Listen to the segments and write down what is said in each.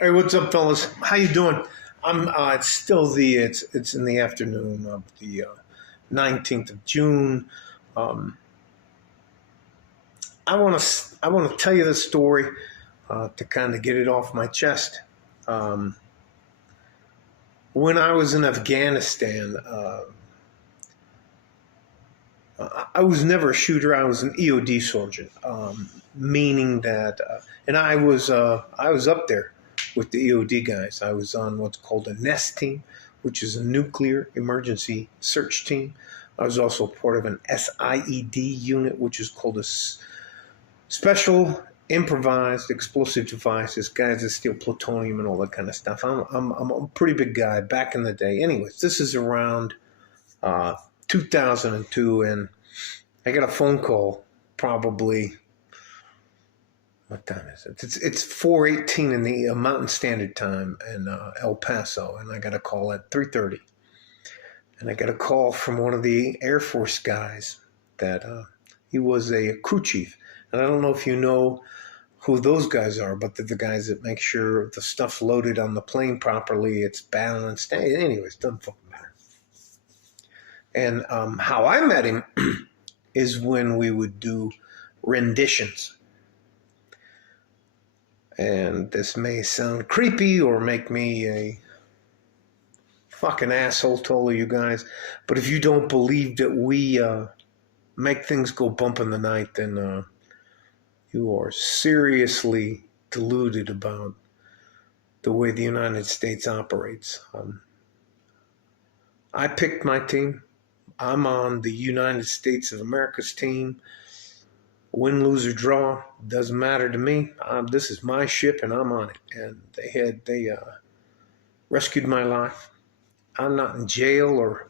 Hey, what's up, fellas? How you doing? I'm. It's still it's in the afternoon of the 19th of June. Um, I want to tell you the story to kind of get it off my chest. Um, when I was in Afghanistan, I was never a shooter. I was an EOD soldier, meaning that, and I was up there with the EOD guys. I was on what's called a NEST team, which is a nuclear emergency search team. I was also part of an SIED unit, which is called a special improvised explosive devices, guys that steal plutonium and all that kind of stuff. I'm a pretty big guy back in the day. Anyways, this is around uh, 2002, and I got a phone call. Probably, what time is it? It's 4:18 in the Mountain Standard Time in El Paso, and I got a call at 3:30, and I got a call from one of the Air Force guys that he was a crew chief, and I don't know if you know who those guys are, but they're the guys that make sure the stuff loaded on the plane properly, it's balanced. Anyways, doesn't fucking matter. And how I met him is when we would do renditions. And this may sound creepy or make me a fucking asshole to all of you guys, but if you don't believe that we make things go bump in the night, then you are seriously deluded about the way the United States operates. I picked my team. I'm on the United States of America's team. Win, lose, or draw, doesn't matter to me. This is my ship, and I'm on it. And they rescued my life. I'm not in jail or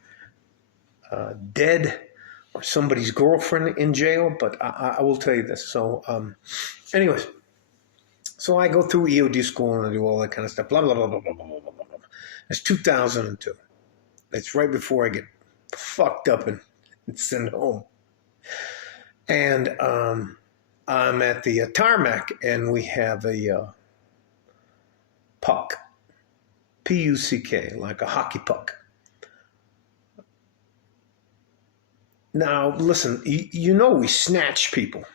dead or somebody's girlfriend in jail, but I will tell you this. So, anyways, so I go through EOD school and I do all that kind of stuff. Blah blah blah blah blah blah blah blah blah. It's 2002. It's right before I get fucked up and sent home. And I'm at the tarmac, and we have a puck, Puck, like a hockey puck. Now, listen, you know we snatch people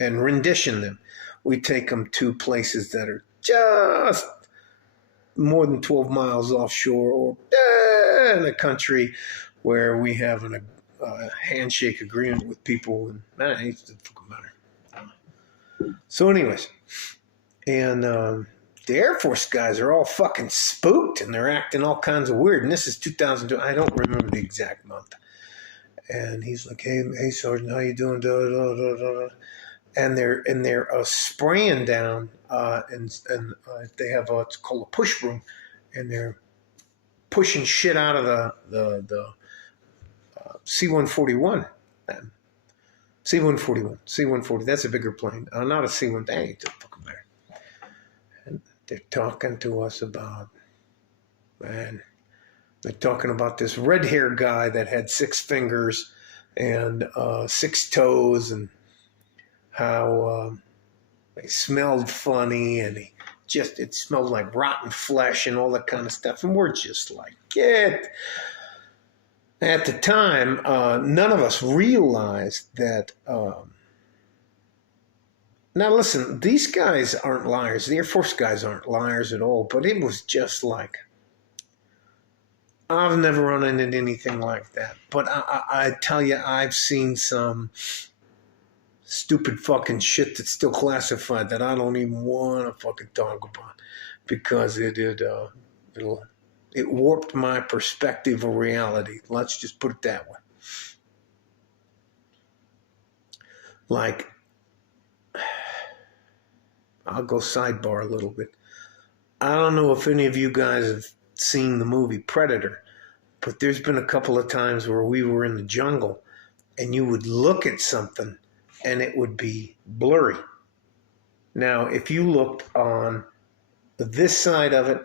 and rendition them. We take them to places that are just more than 12 miles offshore, or in a country where we have a handshake agreement with people, and it doesn't fucking matter. So, anyways, and the Air Force guys are all fucking spooked, and they're acting all kinds of weird. And this is 2002. I don't remember the exact month. And he's like, "Hey, Sergeant, how you doing?" Da, da, da, da. And they're spraying down, and they have it's called a push broom, and they're pushing shit out of the C-141. C-140. That's a bigger plane. Not a C-1. Hey, it doesn't fucking matter. And they're talking to us about, man. They're talking about this red-haired guy that had 6 fingers and 6 toes, and how they smelled funny, and it smelled like rotten flesh and all that kind of stuff. And we're just like, get. At the time, none of us realized that. Now, listen, these guys aren't liars. The Air Force guys aren't liars at all. But it was just like, I've never run into anything like that. But I tell you, I've seen some stupid fucking shit that's still classified that I don't even want to fucking talk about, because it warped my perspective of reality. Let's just put it that way. Like, I'll go sidebar a little bit. I don't know if any of you guys have seen the movie Predator, but there's been a couple of times where we were in the jungle and you would look at something and it would be blurry. Now, if you looked on this side of it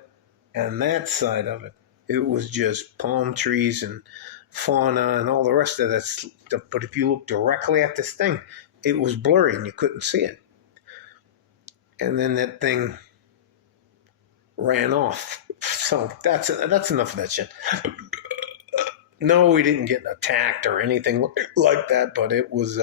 and that side of it, it was just palm trees and fauna and all the rest of that stuff. But if you looked directly at this thing, it was blurry and you couldn't see it. And then that thing ran off. So that's enough of that shit. No, we didn't get attacked or anything like that, but it was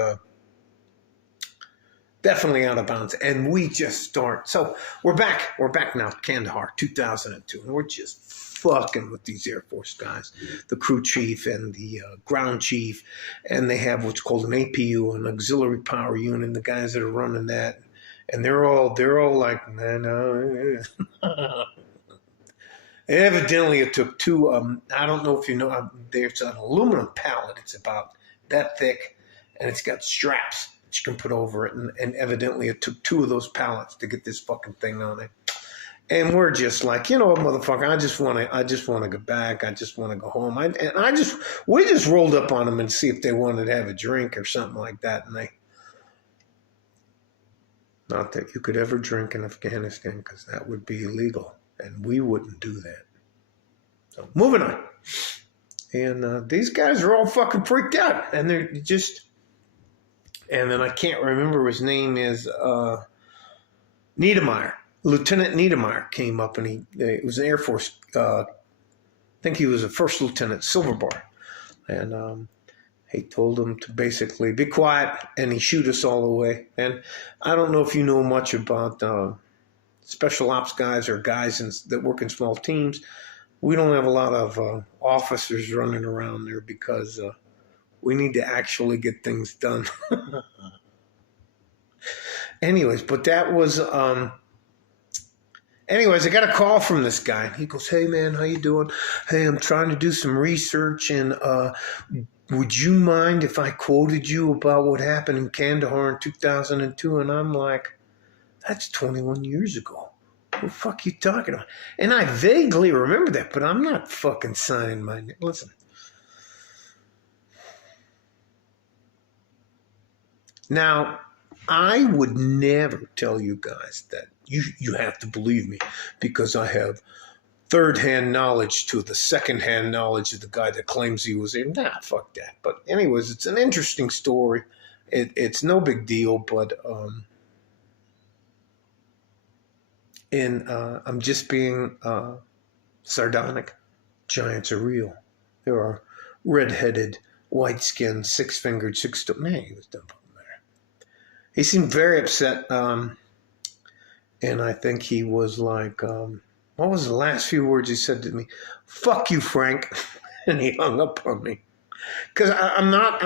definitely out of bounds. And we just start. So we're back. We're back now, Kandahar, 2002. And we're just fucking with these Air Force guys, the crew chief and the ground chief. And they have what's called an APU, an auxiliary power unit, the guys that are running that. And they're all like, man, evidently it took two, I don't know if you know, there's an aluminum pallet. It's about that thick, and it's got straps that you can put over it. And evidently it took two of those pallets to get this fucking thing on it. And we're just like, you know what, motherfucker, I just want to go back. I just want to go home. We just rolled up on them and see if they wanted to have a drink or something like that. And not that you could ever drink in Afghanistan, because that would be illegal. And we wouldn't do that. So moving on. And these guys are all fucking freaked out. And they're just... And then I can't remember his name is Niedermeyer. Lieutenant Niedermeyer came up, and he was an Air Force... I think he was a first lieutenant, Silver Bar. And he told them to basically be quiet, and he shoot us all away. And I don't know if you know much about... special ops guys or guys that work in small teams. We don't have a lot of officers running around there because we need to actually get things done. Anyways, but that was... Anyways, I got a call from this guy. He goes, hey, man, how you doing? Hey, I'm trying to do some research, and would you mind if I quoted you about what happened in Kandahar in 2002? And I'm like... That's 21 years ago. What the fuck are you talking about? And I vaguely remember that, but I'm not fucking signing my name. Listen. Now, I would never tell you guys that you have to believe me, because I have third-hand knowledge to the second-hand knowledge of the guy that claims he was there. Nah, fuck that. But anyways, it's an interesting story. It's no big deal, but... And I'm just being sardonic. Giants are real. There are red-headed, white-skinned, six-fingered, six-toed... Man, he was done there. He seemed very upset, and I think he was like, what was the last few words he said to me? Fuck you, Frank. And he hung up on me. Because I'm not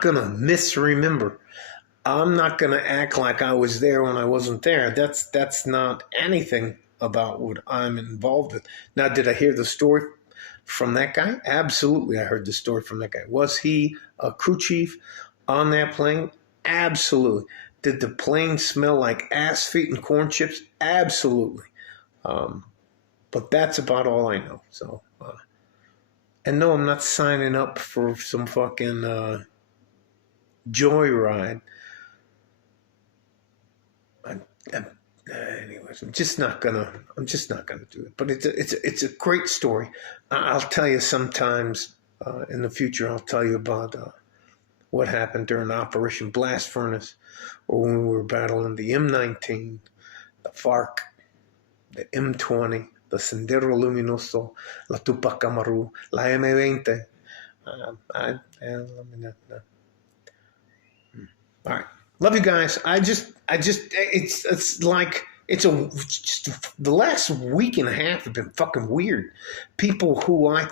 going to misremember. I'm not going to act like I was there when I wasn't there. That's not anything about what I'm involved with. Now, did I hear the story from that guy? Absolutely, I heard the story from that guy. Was he a crew chief on that plane? Absolutely. Did the plane smell like ass, feet, and corn chips? Absolutely. But that's about all I know. So, and no, I'm not signing up for some fucking joyride. Anyways, I'm just not gonna do it. But it's a great story. I'll tell you sometimes in the future. I'll tell you about what happened during Operation Blast Furnace, or when we were battling the M19, the FARC, the M20, the Sendero Luminoso, la Tupac Amaru, la M20. All right. Love you guys. It's like, the last week and a half have been fucking weird. People who I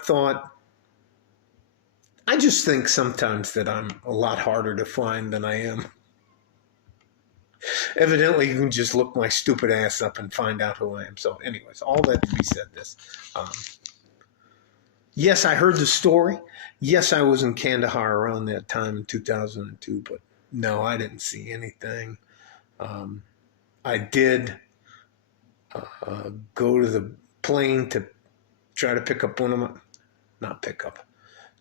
just think sometimes that I'm a lot harder to find than I am. Evidently, you can just look my stupid ass up and find out who I am. So anyways, all that to be said, yes, I heard the story. Yes, I was in Kandahar around that time in 2002, but no, I didn't see anything. I did go to the plane to try to pick up one of my... Not pick up.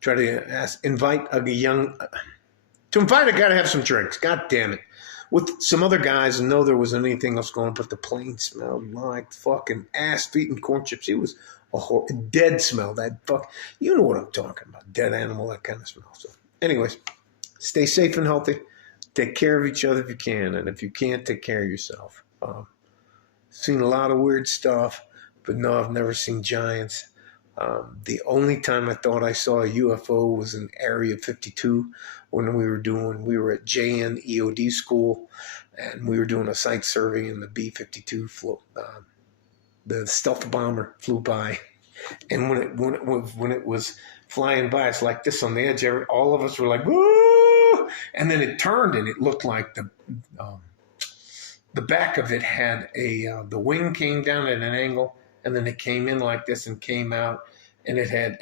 Try to invite a guy to have some drinks. God damn it. With some other guys, and know there wasn't anything else going on, but the plane smelled like fucking ass, feet, and corn chips. It was a dead smell. You know what I'm talking about. Dead animal, that kind of smell. So anyways, stay safe and healthy. Take care of each other if you can. And if you can't, take care of yourself. Seen a lot of weird stuff, but no, I've never seen giants. The only time I thought I saw a UFO was in Area 52 when we were at JN EOD school, and we were doing a site survey in the B-52 the stealth bomber flew by, and when it was flying by, it's like this on the edge. All of us were like, "Woo!" And then it turned, and it looked like the back of it had the wing came down at an angle, and then it came in like this and came out, and anyways,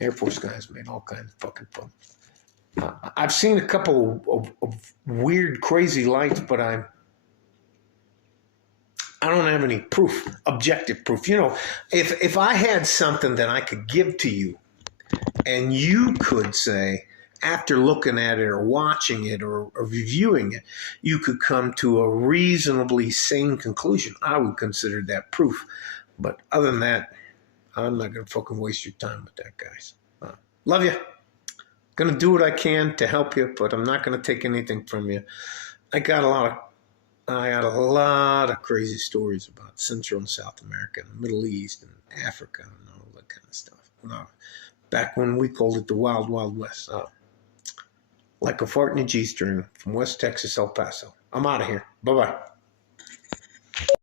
Air Force guys made all kinds of fucking fun. I've seen a couple of weird, crazy lights, but I don't have any proof, objective proof. You know, if I had something that I could give to you, and you could say, after looking at it or watching it or reviewing it, you could come to a reasonably sane conclusion, I would consider that proof. But other than that, I'm not going to fucking waste your time with that, guys. Love you. Going to do what I can to help you, but I'm not going to take anything from you. I got a lot of crazy stories about Central and South America and the Middle East and Africa and all that kind of stuff. Back when we called it the Wild Wild West. Like a fart in a G-string from West Texas, El Paso. I'm out of here. Bye-bye.